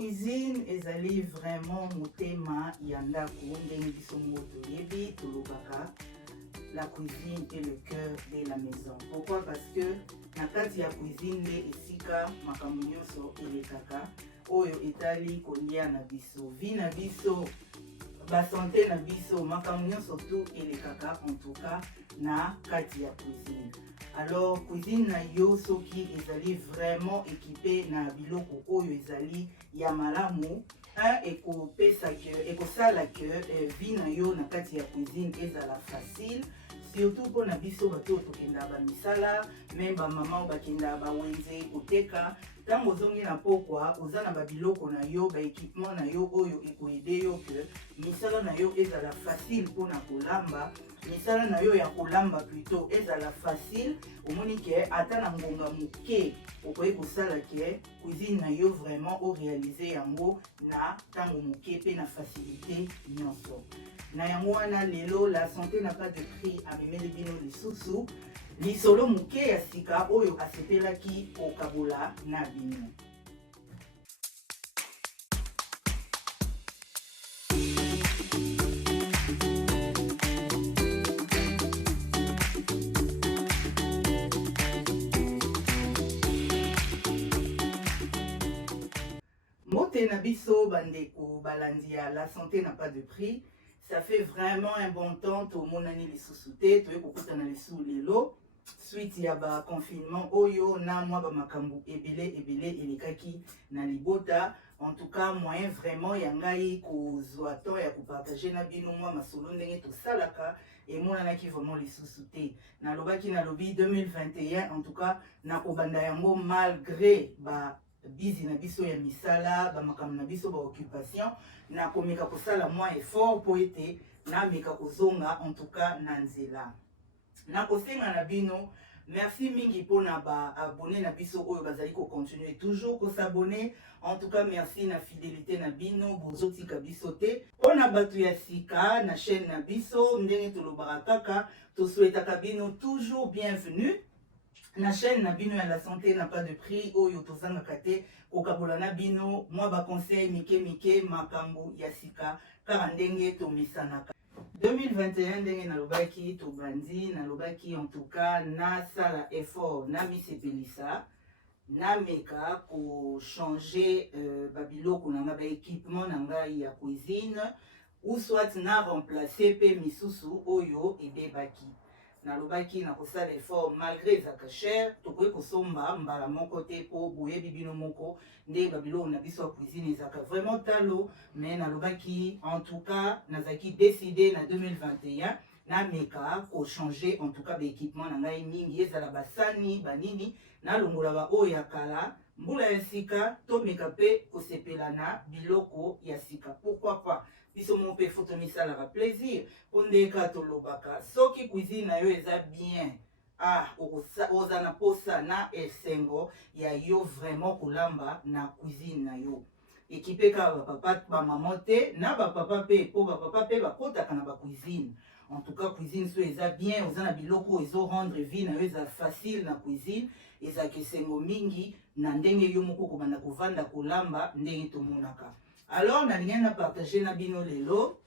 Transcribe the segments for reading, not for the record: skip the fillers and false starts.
Cuisine ezali vraiment motema ya ndako ndenge biso moto yebi tolobaka. La cuisine est le cœur de la maison. Pourquoi? Parce que na kati ya cuisine nde esika makambo nyonso elekaka oyo etali kolia na biso, vie na biso, ba santé na biso, makambo nyonso tout elekaka en tout cas na kati ya cuisine. Alors cuisine na yo soki ezali vraiment équipé na biloko oyo ezali ya malamu, ekosala que vie na yo na kati ya cuisine ezala facile, surtout pour na biso bato tokenda ba misala, même ba maman bakenda ba wenze koteka. Tango zongi na pokwa ozana ba biloko na yo, ba équipement na yo oyo ekoyede yo que misala na yo ezala facile pour na kolamba, misala na yo ya kolamba plutôt ezala facile. Omoni ke ata na ngonga moke okoye kosala ke cuisine na yo vraiment o réaliser yango na tango moke pe na facilité nyonso. Na yango wana lelo la santé n'a pas de prix amemeli bino lisusu lisolo moke ya sika oyo asepelaki okabola na bino. Mote na biso bandeko balandi ya la santé n'a pas de prix. Ça fait vraiment un bon temps to monani lisusu te to ekokutana lisu lelo suite ya ba confinement oyo na mwa ba makambu ebele elekaki na libota. En tout cas moyen vraiment ya ngai kozwa temps ya kopartager na bino mwa masolo ndenge tosalaka emonanaki vraiment lisusu te. Nalobaki nalobi 2021 en tout cas nakobanda yango malgré ba bizi na biso ya misala, ba makambo na biso ba occupation, na komeka kosala moins effort po ete na meka kozonga en tout cas na nzela. Na kosenga na bino merci mingi pona ba abonné na biso oyo bazali ko continuer toujours ko s'abonner. En tout cas merci na fidélité na bino bozotika biso te. Pona batu ya sika na chaîne na biso ndenge tolobaka kaka to souhaitaka bino toujours bienvenue. Na chaîne na bino ya la santé n'a pas de prix oyo tozanga kate kokabola na bino mwa ba conseil mike makambo ya sika kaka ndenge tomisanaka. 2021 ndenge nalobaki tobandi nalobaki en tout cas na sala effort na misepelisa na meka ko changer ba biloko na nga ba équipement na ngai ya cuisine ou soit na remplacer pe misusu oyo ebebaki. Nalobaki na kosala effort malgré ezaka cher tokoki kosomba mbala moko te po boyebi bino moko nde babiloko na biso ya cuisine ezaka vraiment talo. Mais nalobaki en tout cas nazaki décidé na 2021 na meka ko changer en tout cas ba équipement na ngai mingi ezala basani banini na longola ba oyo ya kala mbula ya sika to meka pe kosepela na biloko ya sika. Pourquoi pas biso mo pe photo misala ba plaisir ondeka tolobaka soki cuisine na yo eza bien oza na posa na esengo ya yo vraiment kolamba na cuisine na yo équipé ka ba papa ba maman te na ba papa pe po ba papa pe ba kotaka na ba cuisine. En tout cas cuisine so eza bien oza na biloko ezo rendre vie na yo eza facile na cuisine eza kesengo mingi na ndenge yo moko kobanda kovanda kolamba ndenge tomonaka. Alors nalingi na partager na bino lelo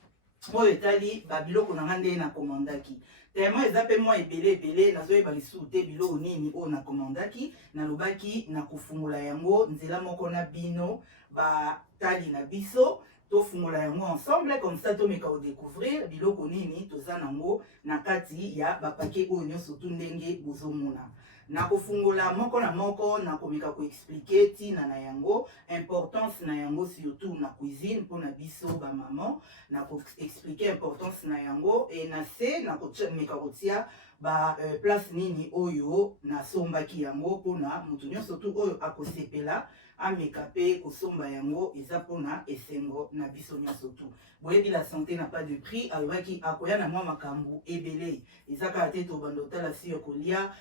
oyo etali ba biloko na nga ndenge na komandaki tellement eza pe mwa ebele nazoyeba lisusu te biloko nini oyo na komandaki. Nalobaki na kofungola yango nzela moko na bino batali na biso tofungola yango ensemble comme ça tomeka kodécouvrir biloko nini toza nango na kati ya bapake oyo nyonso tu ndenge bozomona. Na kofungola moko na moko na komeka ko expliquer tina na yango importance na yango surtout na cuisine pona biso ba maman na ko expliquer importance na yango et na se na ko meka kotia ba place nini oyo na sombaki yango pona mutu nyonso tu oyo akosepela ameka pe kosomba yango eza pona esengo na biso nyonso tu. Boyebi la santé n'a pas de prix alobaki akoya na mwa makambo ebele eza kaka te tobanda otala si yo kolia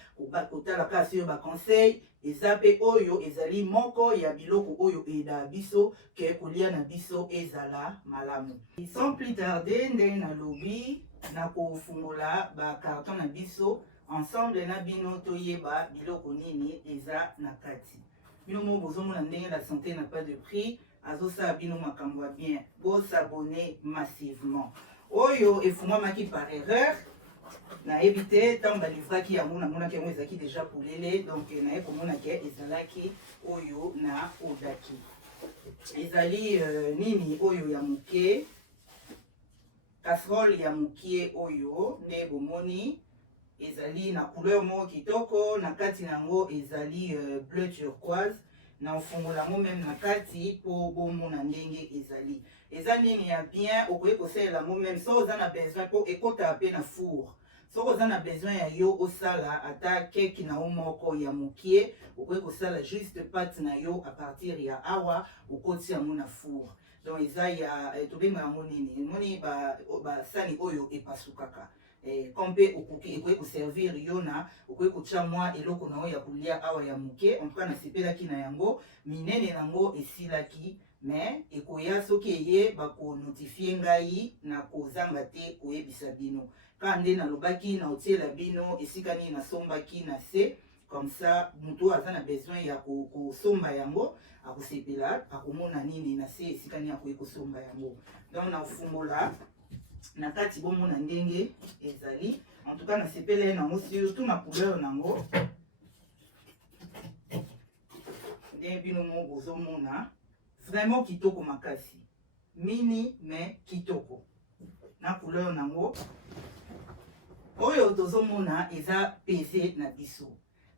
kotala kaka si yo ba conseil eza pe oyo ezali moko ya biloko oyo eda biso ke kolia na biso ezala malamu. Sans plus tarder ndenge nalobi na kofungola ba carton na biso ensemble na bino toyeba biloko nini eza na kati. Bino mo bozomona ndenge la santé n'a pas de prix azosala bino makambo bien. S'abonner massivement. Oyo efungwamaki par erreur. nayebi te ntango balivraki yango namonaki yango ezalaki déjà polele, donc naye komonaki ezalaki oyo na odaki. Ezali nini oyo ya moke, casserole ya mokie oyo nde bomoni ezali na couleur moko kitoko, na kati nango ezali bleu turquoise, na ofungola yango même na kati po bomona ndenge ezali. Eza nini ya bien, okoki kosalela yango même so oza na besoin po ekota pe na four. So oza na besoin ya yo osala ata keki na yo moko ya mokie, okoki kosala juste pâte na yo a partir ya awa okoti yango na four. Donc eza ya tobenga yango nini, moni ba sani oyo epasukaka. Kompe okoki koservir yo na okoki kotia mwa eloko na yo ya kolia awa ya moke. En tout cas nasepelaki na yango, minene nango esilaki, mais ekoya soki eye bako notifie ngai na kozanga te koyebisa bino. Kande nalobaki na otiela bino esika nini nasombaki na se, comme ça mutu aza na besoin ya kosomba yango akosepela akomona nini na se esika nini akoki kosomba yango. Donc na ofungola na kati bomona ndenge ezali. En tout cas nasepele nango surtout na couleur nango ndenge bino mo bozomona vraiment kitoko makasi, mini mais kitoko na couleur nango. Oyo tozomona eza pesé na biso.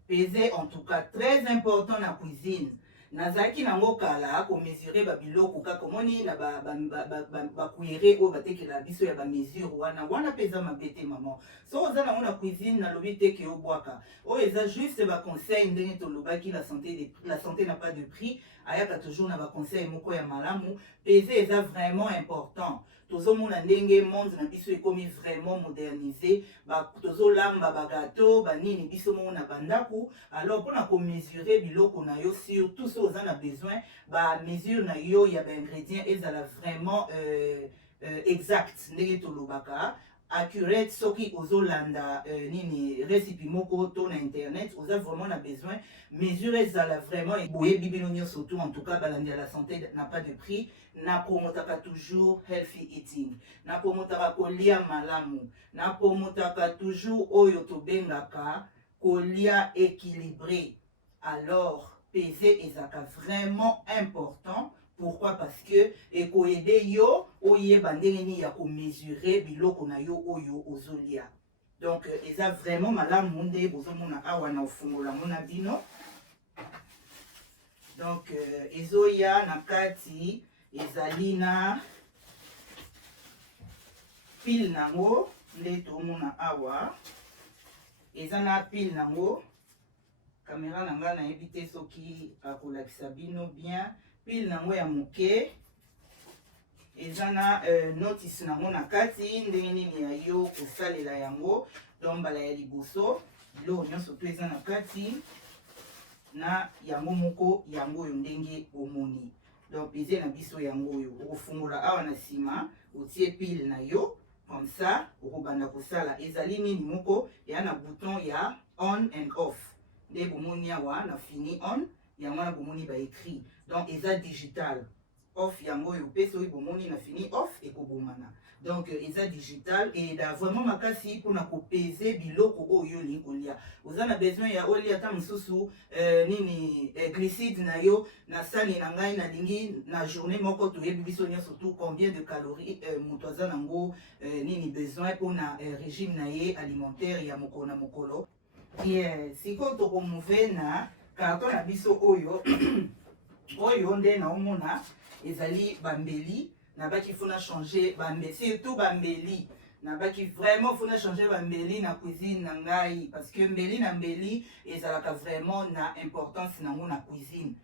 Pesé en tout cas très important na cuisine. Nazaki nango kala ko mesurer ba biloko kaka moni na ba cuillère o batekela biso ya ba mesure wana pesa mabete maman. So oza na cuisine na lobi te ke obwaka. O eza juste ba conseil ndenge to lobaki la santé n'a pas de prix. Ayaka toujours na ba conseil moko ya malamu. Pesé eza vraiment important. Tozomona ndenge monde na biso ekomi vraiment modernisé, tozolamba ba gâteau ba nini biso mo na bandaku. Alors pona ko mesurer biloko na yo, surtout so oza na besoin ba mesure na yo ya ba ingrédients ezala vraiment exact ndenge tolobaka accurate. Soki ozolanda nini recipe moko to na internet, oza vraiment na besoin mesure ezala vraiment boyebi bino nyonso, surtout en tout cas balandi ya la santé n'a pas de prix. Na promotaka toujours healthy eating, na promotaka kolia malamu, na promotaka toujours oyo tobengaka kolia équilibré. Alors peser ezaka vraiment important. Pourquoi? Parce que ekoyede yo oyeba ndenge nini ya ko mesurer biloko na yo oyo ozolia. Donc eza vraiment malamu nde bozomona awa na ofungola mona bino. Donc ezoya na kati ezali na pile nango nde tomona awa. Eza na pile nango, caméra nanga na yebi soki akolakisa bino bien. Pile nango ya moke eza na notice nango na kati ndenge nini ya yo kosalela yango. Donc mbala ya liboso biloko nyonso to eza na kati na yango moko yango oyo ndenge omoni. Donc pese na biso yango oyo okofungola awa na sima otie pile na yo, comme ça okobanda kosala. Ezali nini moko ya na bouton ya on and off nde bomoni awa na fini on yango na bomoni ba écrit. Donc eza digital off yango oyo pese oyo bomoni na fini off ekobomana. Donc eza digital et da vraiment makasi pour na kopese biloko oyo li kolia. Oza na besoin ya olia ta mususu nini glycide na yo na sani na ngai na lingi na journée moko to yebi biso nya surtout combien de calories muto aza nango nini besoin pour na régime na ye alimentaire ya mokolo na mokolo. Et siko to komove na carton na biso oyo oyo nde na omona ezali bambeli. Na baki funa changer bambeli, surtout bambeli. Na baki vraiment funa changer bambeli na cuisine na ngai, parce que mbeli na mbeli ezalaka vraiment na importance nango na cuisine.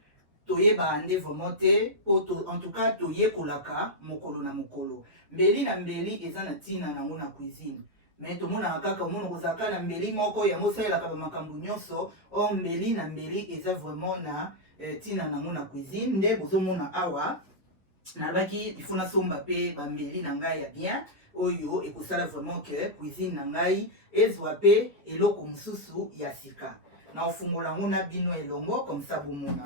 Toye ba ande vraiment te, en tout cas toye kolaka mokolo na mokolo. Mbeli na mbeli eza na tina nango na cuisine. Mais to mona kaka mona kozaka na mbeli moko yango salaka ba makambo nyonso, o mbeli na mbeli eza vraiment na tina nango na cuisine. Nde bozomona awa nalaki ifuna somba pe bambeli na ngai ya bien oyo ekosala vraiment que cuisine na ngai ezwa pe eloko mususu ya sika. Na ofungola ngo na bino elongo comme ça bomona.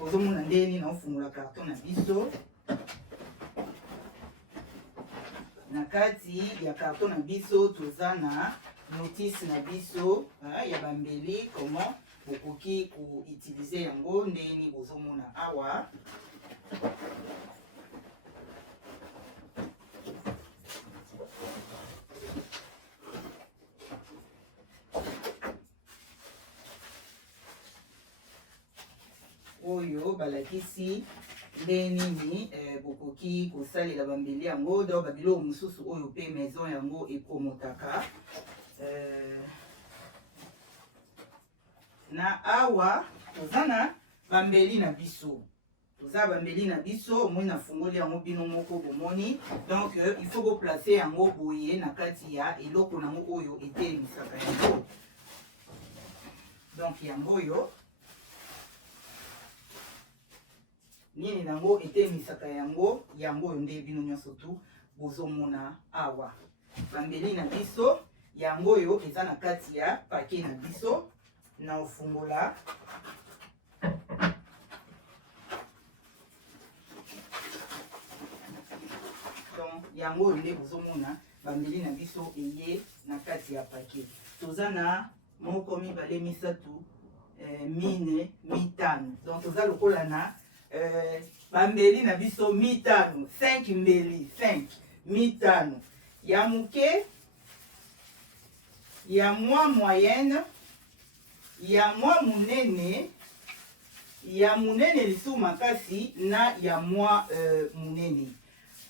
tozomona ndeni na ofungola carton na biso. Na kati ya carton na biso toza na notice na biso ya bambeli comment bokoki ko utiliser yango ndeni bozomona awa. Oyo balakisi ndenini bokoki kosalela bambeli yango do babilo mosusu oyo pe maison yango ekomotaka. Na awa toza na bambeli na biso. Toza bambeli na biso omoni na fungoli yango bino moko bomoni. Donc il faut ko placer yango boye na kati ya eloko nango oyo etemisaka yango. Donc yango yo nini nango etemisaka yango yango nde bino nyonso tu bozomona awa. Bambeli na biso yango yo eza na kati ya paquet na biso na ofungola. Donc yango nde bozomona bambeli na biso eye na kati ya paquet. Toza na moko mibale misatu mine mitano. Donc toza lokola na bambeli na biso mitano, 5 mbeli, 5 mitano. Ya muke, ya mwa moyenne, ya mwa munene, ya munene lisu makasi na ya mwa munene.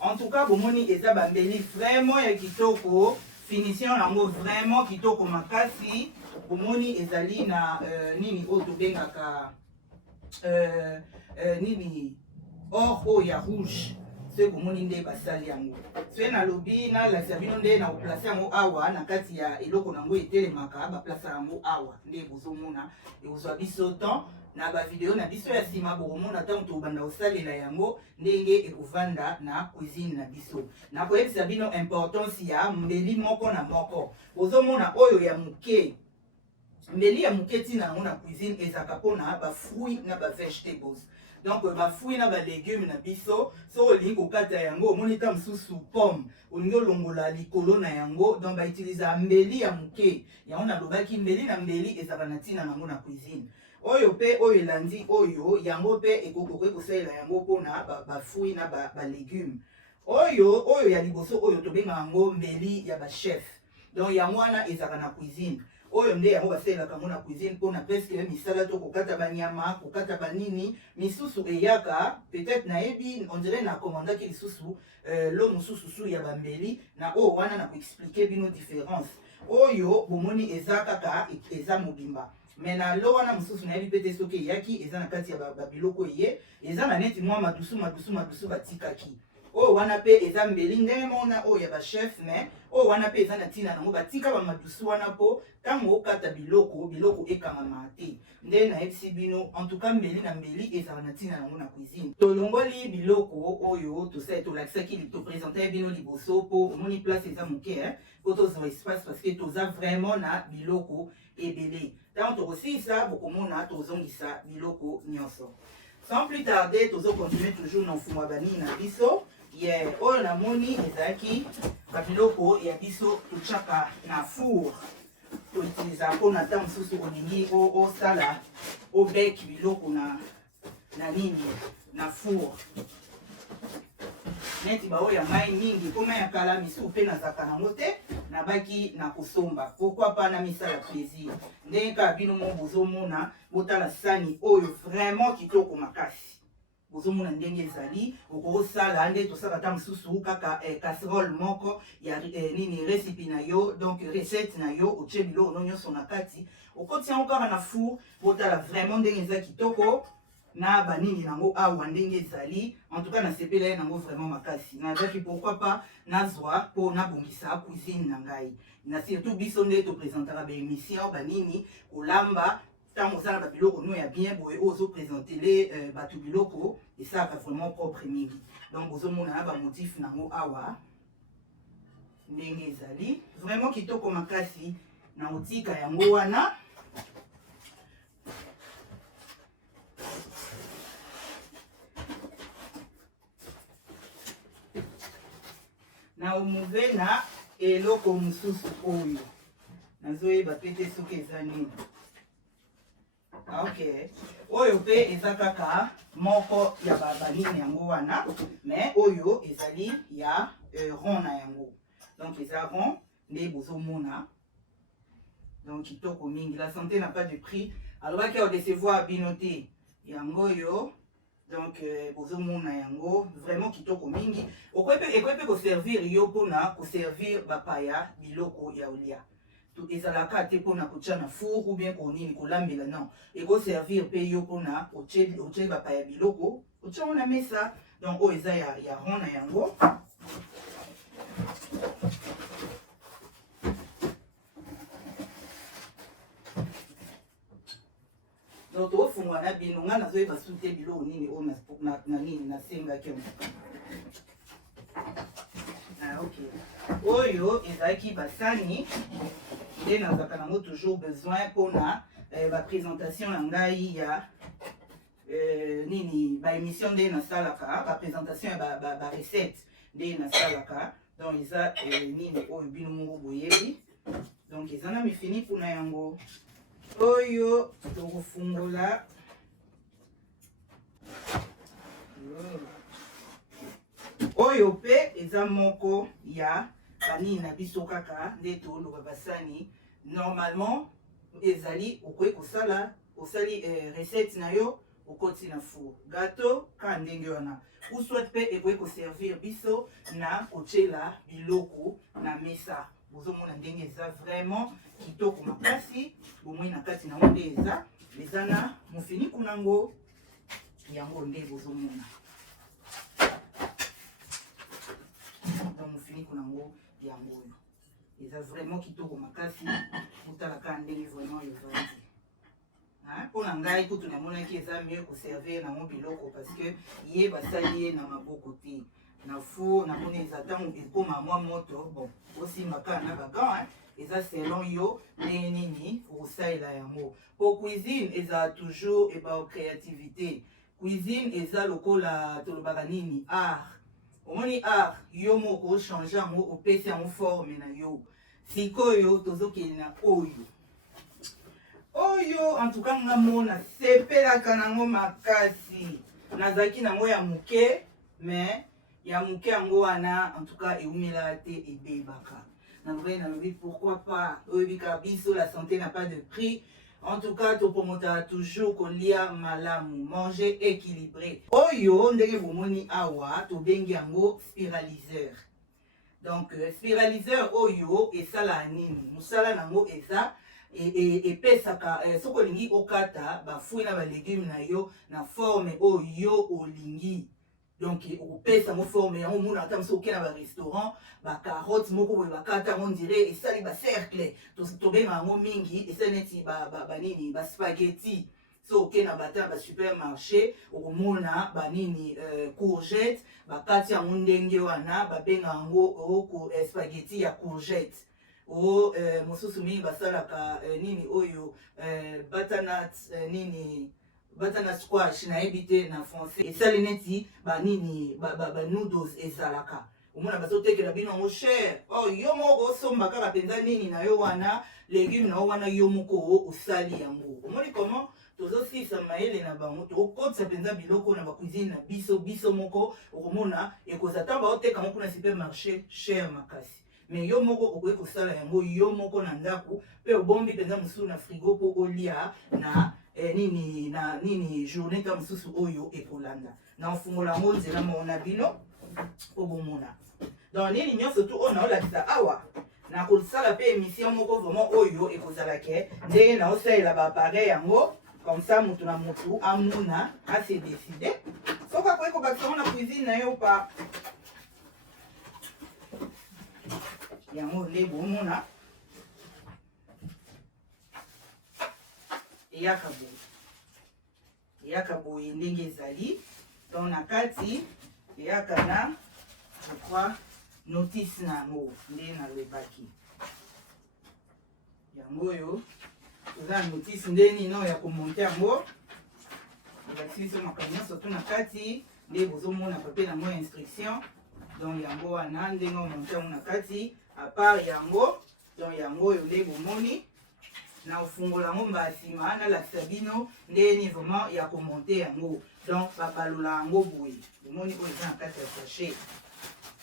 En tout cas, bomoni eza bambeli vraiment ya kitoko, finition yango vraiment kitoko makasi. Bomoni ezali na nini oto bengaka nini or o ya rouge. Ce bomoni nde basali yango. Ce na lobi na la sabino nde na place yango awa na kati ya eloko nango etelemaka ba place yango awa nde bozomona e ozwa biso temps na ba video na biso ya sima bomona tant to banda osalela yango ndenge ekovanda na cuisine na biso. Na koyebisa bino importance ya mbeli moko na moko. Bozomona oyo ya muke. Mbeli ya muke tina yango na cuisine ezaka pona ba fruits na ba vegetables. Donc ba fruits na ba légumes na biso so olingi kokata yango omoni ta msusu pomme olingi olongola likolo na yango donc ba utiliser mbeli ya muke yango na lobaki mbeli na mbeli ezaka na tina nango na cuisine. Oyo pe oyo elandi oyo yango pe ekokoki kosalela yango pona ba fruits na ba légumes. Oyo ya liboso oyo tobenga yango mbeli ya ba chef. Donc yango wana ezaka na cuisine. Oyo nde yango baselaka ngo na cuisine pona presque misala to kokata banyama, kokata banini, misusu eyaka, peut-être nayebi on dirait na commandaki lisusu lo mususu su ya bambeli na o wana na ko expliquer bino différence. Oyo bomoni ezaka eza mobimba. Mais na lo wana mususu nayebi pete soki yaki eza na kati ya babiloko ye, eza na neti mwa madusu batikaki. O wana pe eza mbeli ndenge mona o ya ba chef mais o wana pe eza na tina nango batika ba madusu wana po tango okata biloko ekangama te nde na yebisi bino. En tout cas mbeli na mbeli eza na tina nango na cuisine. Tolongoli biloko oyo tosai tolakisaki to présenter bino liboso po moni place eza moke po tozwa espace parce que toza vraiment na biloko ebele. Tant tokosilisa bokomona tozongisa biloko nyonso. Sans plus tarder, tozo continuer toujours na mfumo bani na biso. Oyo na moni ezaki babiloko ya biso tochaka na four. To utiliza pona ta msusu olingi o sala o bake biloko na nini na four. Neti ba oya mai mingi koma ya kala misu pe na zaka na mote na baki na kosomba. Pourquoi pas na misala plaisir. Ndeka bino mo bozomona botala sani oyo vraiment kitoko makasi. Bozomona ndenge ezali okosala nde tosala ta msusu kaka casserole moko ya nini recipe na yo donc recette na yo otie biloko nyonso na kati okotia okara na four botala vraiment ndenge eza kitoko na banini nango awa ndenge ezali. En tout cas na sepela nango vraiment makasi na zaki pourquoi pas nazwa po na bongisa cuisine na ngai na surtout biso nde to présentera ba émission banini kolamba tant osala ba biloko no ya bien boye ozo présenter les batu biloko et ça ka vraiment propre mingi. Donc bozomona na ba motif nango awa ndenge ezali vraiment kitoko makasi na otika yango wana. na omove na eloko mosusu oyo nazoyeba pe te soki eza nini. Ok, oyo pe eza kaka moko ya banini yango wana, mais oyo ezali ya rond na yango. Donc eza rond nde bozomona. Donc kitoko mingi, la santé n'a pas de prix. Alors on va décevoir bino te yango yo. Donc bozomona yango vraiment kitoko mingi. Okwepe ko servir yo pona ko servir bapaya biloko ya olia. Ezalaka te mpona kotia na four ou bien konini kolambela non, ekoservir mpe yo mpona otie bapaya biloko otia ngo na mesa. Donc oyo eza ya rond na yango. Donc tofungwa na bino nga nazoyeba su te biloko nini oyo na nini nasengaki. Ok, oyo ezalaki basani nde nazalaka nango toujours besoin mpona baprésentation na ngai ya nini baémission nde nasalaka, baprésentation ya barecette nde nasalaka. Donc eza nini oyo bino moko boyebi. Donc eza na mifini mpona yango. Oyo tokofungola oyo pe eza moko ya banini na biso kaka nde toloba basani. Normalement ezali okoki kosala osali recette na yo okoti na four gâteau ka ndenge wana, ou soit pe ekoki koservir biso na kotiela biloko na mesa. Bozomona ndenge eza vraiment kitoko makasi. Bomoi na kati nango nde eza na mofiniku nango yango nde bozomona. Donc mofiniku nango yango oyo eza vraiment kitoko makasi. Otalaka ndenge vraiment evandi. Mpona ngai kutu namonaki eza mieux koservir nango biloko parce que ye basali ye na maboko te. Na four namoni eza ntango ekoma mwa moto bon osimbaka na bagan eza selon yo ndenge nini okosalela yango. Po cuisine eza toujours eba créativité. Cuisine eza lokola tolobaka nini art. Omoni art yo moko ochange yango opesi yango forme na yo. Sikoyo tozokende na oyo en tout cas nga mona sepelaka nango makasi. Nazalaki nango ya moke mais ya moke yango wana en tout cas eumela te ebebaka. Nalobi pourquoi pas. Oyebika biso la santé n'a pas de prix. En tout cas topomota toujours kolia malamu, manger équilibré. Oyo ndenge bomoni awa tobengi yango spiraliseur. Donc spiraliseur oyo esala nini? Musala nango eza epesaka soko olingi okata bafui na balégume na yo na forme oyo olingi. Donc opesa mo forme yango mona ata moso oke na barestaurant bacarotte moko boye bakata on dirait esali bacercle tobenga yango mingi esali neti banini baspaghetti. So oke na bata basupermarché okomona banini courgette bakati yango ndenge wana babenga yango spaghetti ya courgette. O mosusu mingi basalaka nini oyo butternut nini butternut squash na ebite na français esali neti banini ba noodles ezalaka. Omona bazotekela bino yango cher. Oh yo moko osomba kaka penza nini na yo wana légume na yo wana yo moko osali yango. Omoni comment tozosisa mayele na bango tokotisa penza biloko na bacuisine na biso moko okomona ekozala ntango baoteka moko na supermarché cher makasi. Mais yo moko okoki kosala yango yo moko na ndako pe obombi penza mosusu na frigo po olia na nini journée ta mosusu oyo ekolanda. Na ofungola yango nzela moko na bino obomona. Donc nini nyonso tu oyo naolakisa awa na kosala pe émission moko vraiment oyo ekozalake ndenge naosalela baappareil yango comme ça mutu na mutu amona ase décider soki akoki kobakisa ngo na cuisine na yo pa yango nde bomona eyaka boye ndenge ezali. Donc na kati eyaka na je crois notice na yango nde nalobaki yango oyo toza notice nde nino ya komonte yango ebakisi biso makambo nyonso tu na kati nde bozomona papier nango ya instruction donc yango wana ndenge omonte yango na kati à part yango donc yango oyo nde bomoni na ofungola yango mbasima nalakisa bino nde ni vraiment ya komonte yango donc babalola yango boye bomoni oyo eza na kati ya sachet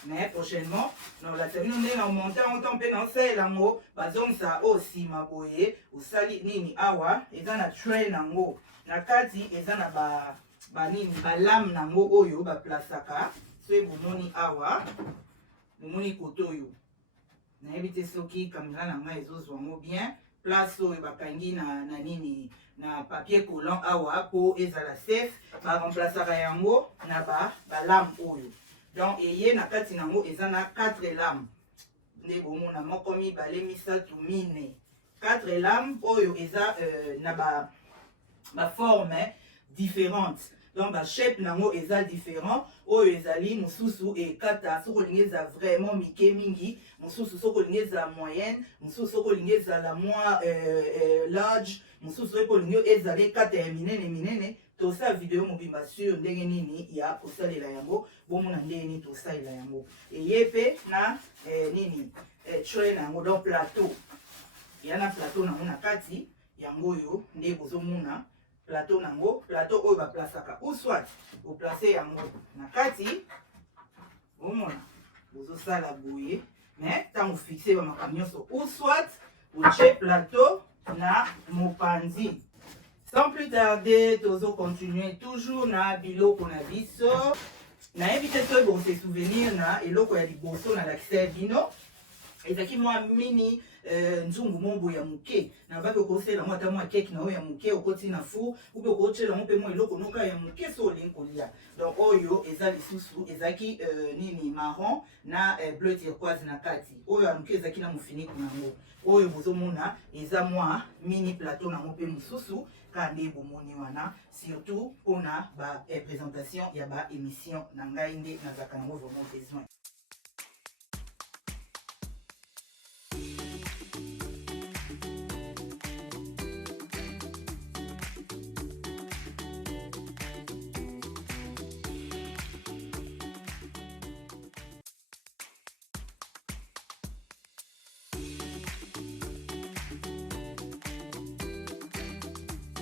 mais prochainement nalakisa bino nde na omonte yango to mpe na osalela yango bazongisa oyo nsima boye osali nini awa eza na tray nango na kati eza na banini balame nango oyo baplasaka soki bomoni awa bomoni koto oyo nayebi te soki kamera na ngai ezozwa yango bien place oyo bakangi na nini na papier collant awa po ezala safe baremplasaka yango na balame oyo donc eye na kati nango eza na 4 lames nde bomona moko mibale misatu mine 4 lames oyo eza na baforme différente donc bashape nango eza différent oyo ezali mosusu ekata soki olingi eza vraiment mike mingi mosusu soki olingi eza moyenne mosusu soki olingi ezala mwa large mosusu soki olingi ezala ekata ya minene tosala video mobimba sur ndenge nini ya kosalela yango bomona ndenge nini tosalela yango eye mpe na nini tray nango donc plateau eya na plateau nango na kati yango oyo nde bozomona plateau nango plateau oyo baplasaka ou soit oplace yango na kati omona bozosala boye mais ntango fixe bamakambo nyonso ou soit otie plateau na mopanzi. Sans plus tarder tozo continuer toujours na biloko na biso nayebi te soki bose souvenir na eloko ya liboso na lakisa bino ezalaki mwa mini nzungu mobo ya moke na baki okosela mwa ata mwa keke na oyo ya moke okoti na four ube okotela mo mpe mwa eloko noka ya moke so olingi kolia donc oyo eza lisusu ezalaki nini marron na bleu turquoise na kati oyo ya moke ezalaki na mofiniko nango oyo bozomona eza mwa mini plateau nango mpe mosusu ka nde bomoni wana surtout mpona ba présentation ya ba émission na ngai nde nazalaka nango vraiment besoin.